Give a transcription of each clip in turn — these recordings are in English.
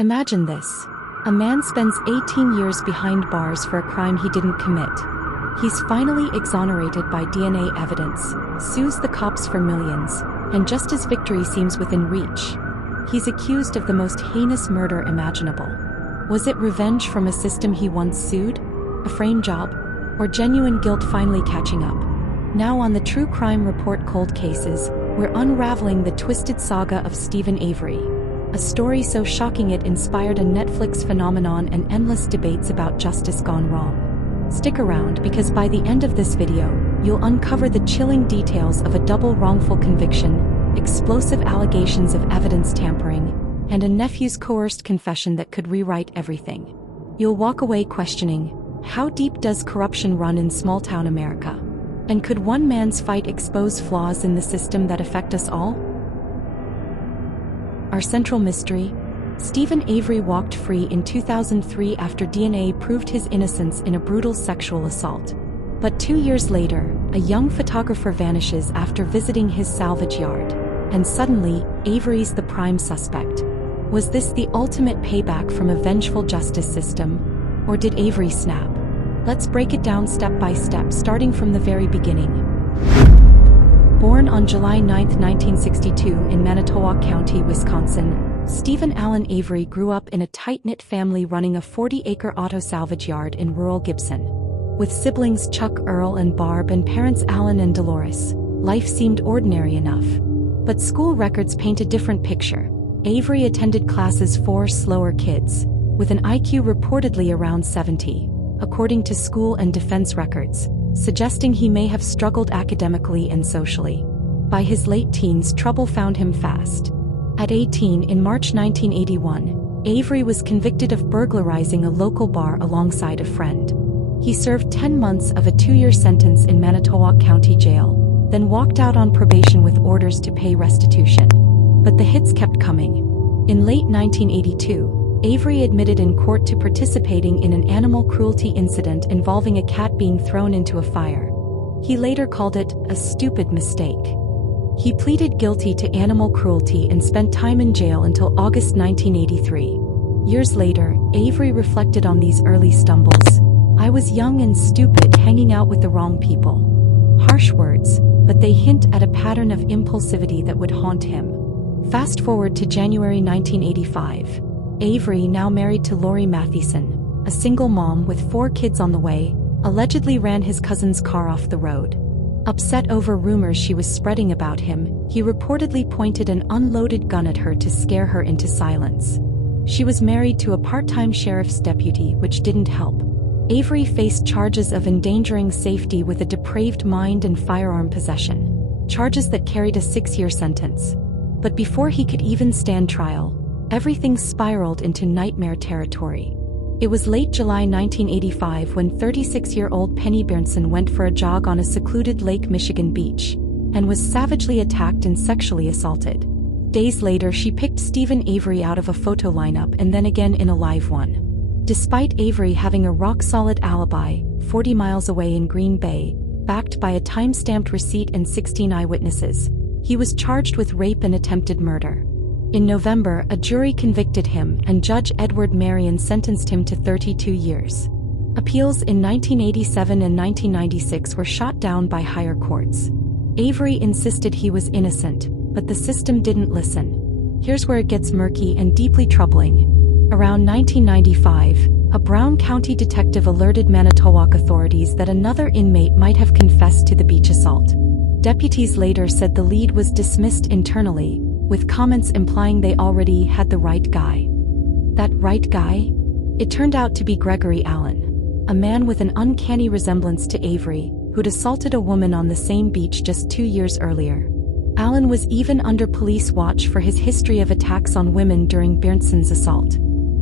Imagine this. A man spends 18 years behind bars for a crime he didn't commit. He's finally exonerated by DNA evidence, sues the cops for millions, and just as victory seems within reach, he's accused of the most heinous murder imaginable. Was it revenge from a system he once sued? A frame job? Or genuine guilt finally catching up? Now on the True Crime Report Cold Cases, we're unraveling the twisted saga of Steven Avery. A story so shocking it inspired a Netflix phenomenon and endless debates about justice gone wrong. Stick around because by the end of this video, you'll uncover the chilling details of a double wrongful conviction, explosive allegations of evidence tampering, and a nephew's coerced confession that could rewrite everything. You'll walk away questioning, how deep does corruption run in small-town America? And could one man's fight expose flaws in the system that affect us all? Our central mystery: Steven Avery walked free in 2003 after DNA proved his innocence in a brutal sexual assault. But 2 years later, a young photographer vanishes after visiting his salvage yard. And suddenly, Avery's the prime suspect. Was this the ultimate payback from a vengeful justice system? Or did Avery snap? Let's break it down step by step, starting from the very beginning. Born on July 9, 1962 in Manitowoc County, Wisconsin, Steven Allen Avery grew up in a tight-knit family running a 40-acre auto salvage yard in rural Gibson. With siblings Chuck, Earl, and Barb and parents Alan and Dolores, life seemed ordinary enough. But school records paint a different picture. Avery attended classes for slower kids, with an IQ reportedly around 70, according to school and defense records, suggesting he may have struggled academically and socially. By his late teens, trouble found him fast. At 18 in March 1981, Avery was convicted of burglarizing a local bar alongside a friend. He served 10 months of a 2-year sentence in Manitowoc County Jail, then walked out on probation with orders to pay restitution. But the hits kept coming. In late 1982, Avery admitted in court to participating in an animal cruelty incident involving a cat being thrown into a fire. He later called it a stupid mistake. He pleaded guilty to animal cruelty and spent time in jail until August 1983. Years later, Avery reflected on these early stumbles. I was young and stupid, hanging out with the wrong people. Harsh words, but they hint at a pattern of impulsivity that would haunt him. Fast forward to January 1985. Avery, now married to Lori Mathieson, a single mom with 4 kids on the way, allegedly ran his cousin's car off the road. Upset over rumors she was spreading about him, he reportedly pointed an unloaded gun at her to scare her into silence. She was married to a part-time sheriff's deputy, which didn't help. Avery faced charges of endangering safety with a depraved mind and firearm possession, charges that carried a 6-year sentence. But before he could even stand trial, everything spiraled into nightmare territory. It was late July 1985 when 36-year-old Penny Bernson went for a jog on a secluded Lake Michigan beach and was savagely attacked and sexually assaulted. Days later, she picked Steven Avery out of a photo lineup and then again in a live one. Despite Avery having a rock-solid alibi, 40 miles away in Green Bay, backed by a time-stamped receipt and 16 eyewitnesses, he was charged with rape and attempted murder. In November, a jury convicted him and Judge Edward Marion sentenced him to 32 years. Appeals in 1987 and 1996 were shot down by higher courts. Avery insisted he was innocent, but the system didn't listen. Here's where it gets murky and deeply troubling. Around 1995, a Brown County detective alerted Manitowoc authorities that another inmate might have confessed to the beach assault. Deputies later said the lead was dismissed internally, with comments implying they already had the right guy. That right guy? It turned out to be Gregory Allen, a man with an uncanny resemblance to Avery, who'd assaulted a woman on the same beach just 2 years earlier. Allen was even under police watch for his history of attacks on women during Bernson's assault.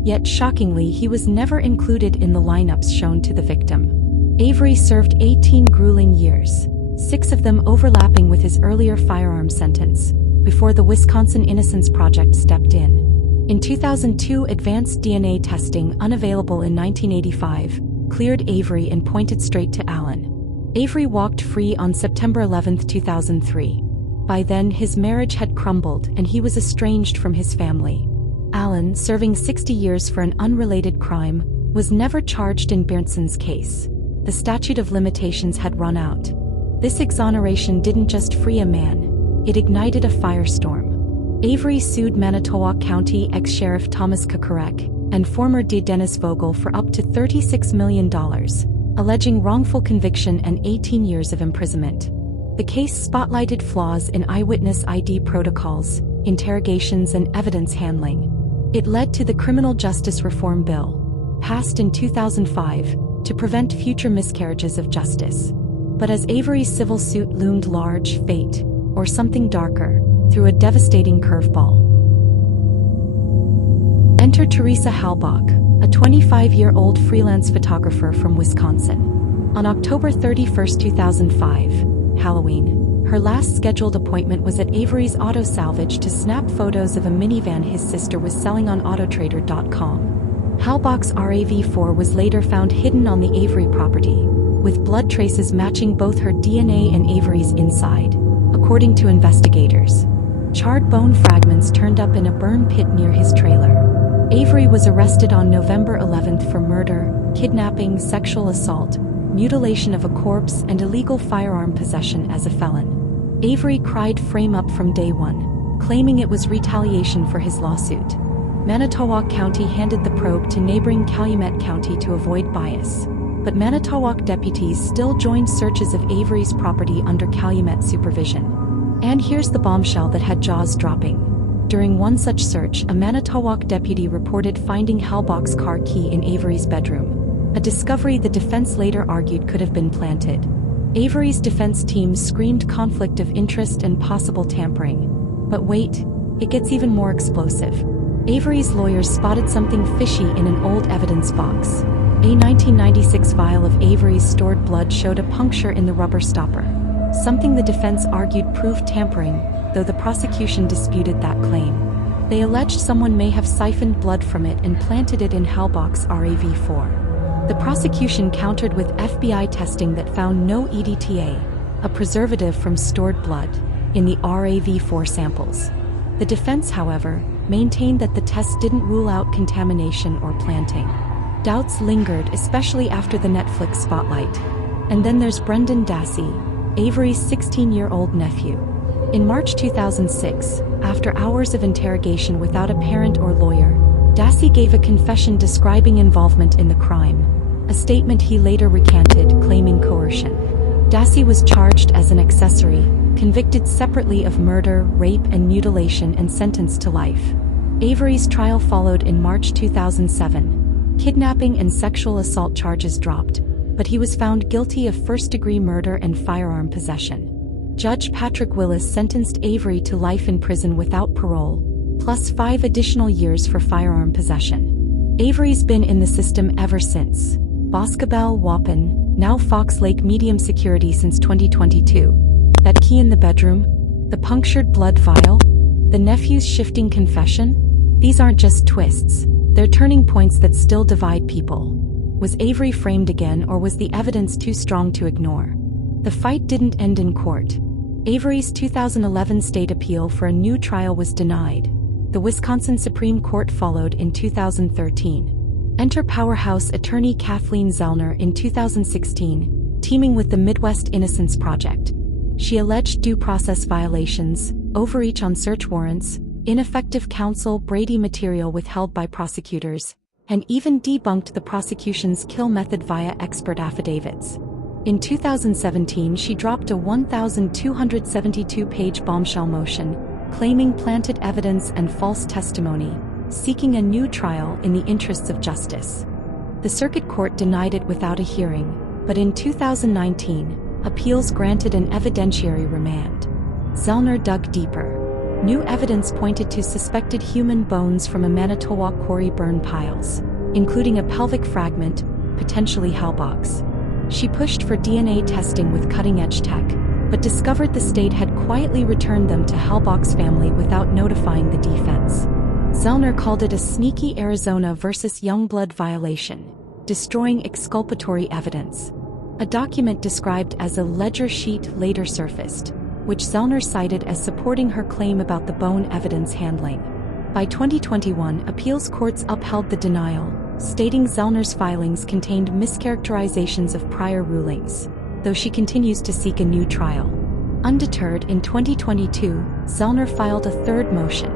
Yet shockingly, he was never included in the lineups shown to the victim. Avery served 18 grueling years, 6 of them overlapping with his earlier firearm sentence, before the Wisconsin Innocence Project stepped in. In 2002, advanced DNA testing, unavailable in 1985, cleared Avery and pointed straight to Allen. Avery walked free on September 11, 2003. By then, his marriage had crumbled and he was estranged from his family. Allen, serving 60 years for an unrelated crime, was never charged in Berntson's case. The statute of limitations had run out. This exoneration didn't just free a man, it ignited a firestorm. Avery sued Manitowoc County ex-sheriff Thomas Kukurek and former D. Dennis Vogel for up to $36 million, alleging wrongful conviction and 18 years of imprisonment. The case spotlighted flaws in eyewitness ID protocols, interrogations, and evidence handling. It led to the Criminal Justice Reform Bill, passed in 2005, to prevent future miscarriages of justice. But as Avery's civil suit loomed large, fate, or something darker, threw a devastating curveball. Enter Teresa Halbach, a 25-year-old freelance photographer from Wisconsin. On October 31, 2005, Halloween, her last scheduled appointment was at Avery's Auto Salvage to snap photos of a minivan his sister was selling on Autotrader.com. Halbach's RAV4 was later found hidden on the Avery property, with blood traces matching both her DNA and Avery's inside, according to investigators. Charred bone fragments turned up in a burn pit near his trailer. Avery was arrested on November 11 for murder, kidnapping, sexual assault, mutilation of a corpse, and illegal firearm possession as a felon. Avery cried frame up from day one, claiming it was retaliation for his lawsuit. Manitowoc County handed the probe to neighboring Calumet County to avoid bias, but Manitowoc deputies still joined searches of Avery's property under Calumet supervision. And here's the bombshell that had jaws dropping. During one such search, a Manitowoc deputy reported finding Halbach's car key in Avery's bedroom, a discovery the defense later argued could have been planted. Avery's defense team screamed conflict of interest and possible tampering. But wait, it gets even more explosive. Avery's lawyers spotted something fishy in an old evidence box. A 1996 vial of Avery's stored blood showed a puncture in the rubber stopper, something the defense argued proved tampering, though the prosecution disputed that claim. They alleged someone may have siphoned blood from it and planted it in Halbach's RAV4. The prosecution countered with FBI testing that found no EDTA, a preservative from stored blood, in the RAV4 samples. The defense, however, maintained that the test didn't rule out contamination or planting. Doubts lingered, especially after the Netflix spotlight. And then there's Brendan Dassey, Avery's 16-year-old nephew. In March 2006, after hours of interrogation without a parent or lawyer, Dassey gave a confession describing involvement in the crime, a statement he later recanted, claiming coercion. Dassey was charged as an accessory, convicted separately of murder, rape, and mutilation, and sentenced to life. Avery's trial followed in March 2007. Kidnapping and sexual assault charges dropped, but he was found guilty of first-degree murder and firearm possession. Judge Patrick Willis sentenced Avery to life in prison without parole, plus 5 additional years for firearm possession. Avery's been in the system ever since. Boscobel, Waupun, now Fox Lake Medium Security since 2022. That key in the bedroom? The punctured blood vial? The nephew's shifting confession? These aren't just twists. They're turning points that still divide people. Was Avery framed again, or was the evidence too strong to ignore? The fight didn't end in court. Avery's 2011 state appeal for a new trial was denied. The Wisconsin Supreme Court followed in 2013. Enter powerhouse attorney Kathleen Zellner in 2016, teaming with the Midwest Innocence Project. She alleged due process violations, overreach on search warrants, ineffective counsel, Brady material withheld by prosecutors, and even debunked the prosecution's kill method via expert affidavits. In 2017, she dropped a 1,272-page bombshell motion, claiming planted evidence and false testimony, seeking a new trial in the interests of justice. The circuit court denied it without a hearing, but in 2019, appeals granted an evidentiary remand. Zellner dug deeper. New evidence pointed to suspected human bones from a Manitowoc quarry burn piles, including a pelvic fragment, potentially Halbach's. She pushed for DNA testing with cutting-edge tech, but discovered the state had quietly returned them to Halbach's family without notifying the defense. Zellner called it a sneaky Arizona versus Youngblood violation, destroying exculpatory evidence. A document described as a ledger sheet later surfaced, which Zellner cited as supporting her claim about the bone evidence handling. By 2021, appeals courts upheld the denial, stating Zellner's filings contained mischaracterizations of prior rulings, though she continues to seek a new trial. Undeterred, in 2022, Zellner filed a third motion,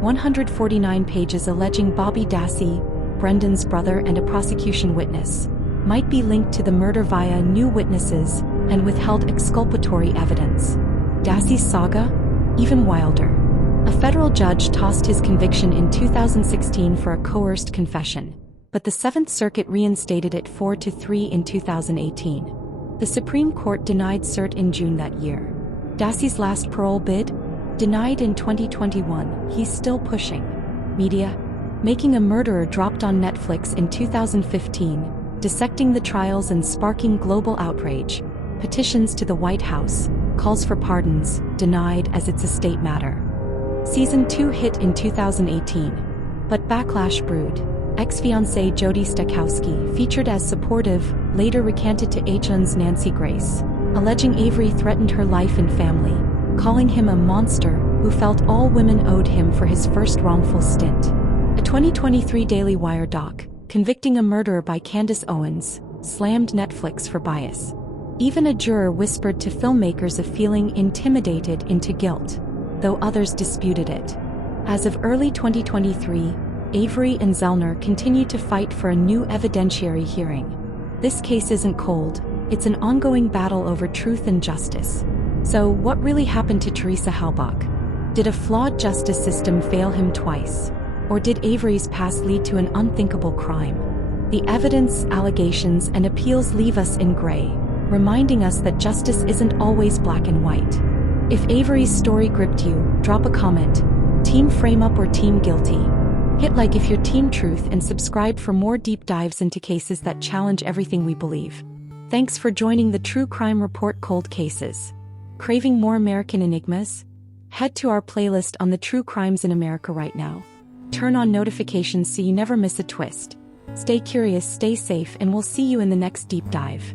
149 pages alleging Bobby Dassey, Brendan's brother and a prosecution witness, might be linked to the murder via new witnesses and withheld exculpatory evidence. Dassey's saga? Even wilder. A federal judge tossed his conviction in 2016 for a coerced confession, but the Seventh Circuit reinstated it 4-3 in 2018. The Supreme Court denied cert in June that year. Dassey's last parole bid? Denied in 2021, he's still pushing. Media? Making a Murderer dropped on Netflix in 2015, dissecting the trials and sparking global outrage. Petitions to the White House, calls for pardons, denied as it's a state matter. Season 2 hit in 2018. But backlash brewed. Ex-fiancée Jody Stachowski, featured as supportive, later recanted to H&N's Nancy Grace, alleging Avery threatened her life and family, calling him a monster who felt all women owed him for his first wrongful stint. A 2023 Daily Wire doc, Convicting a Murderer by Candace Owens, slammed Netflix for bias. Even a juror whispered to filmmakers of feeling intimidated into guilt, though others disputed it. As of early 2023, Avery and Zellner continue to fight for a new evidentiary hearing. This case isn't cold, it's an ongoing battle over truth and justice. So, what really happened to Teresa Halbach? Did a flawed justice system fail him twice? Or did Avery's past lead to an unthinkable crime? The evidence, allegations, and appeals leave us in gray, reminding us that justice isn't always black and white. If Avery's story gripped you, drop a comment. Team Frame Up or Team Guilty? Hit like if you're Team Truth and subscribe for more deep dives into cases that challenge everything we believe. Thanks for joining the True Crime Report Cold Cases. Craving more American enigmas? Head to our playlist on the True Crimes in America right now. Turn on notifications so you never miss a twist. Stay curious, stay safe, and we'll see you in the next deep dive.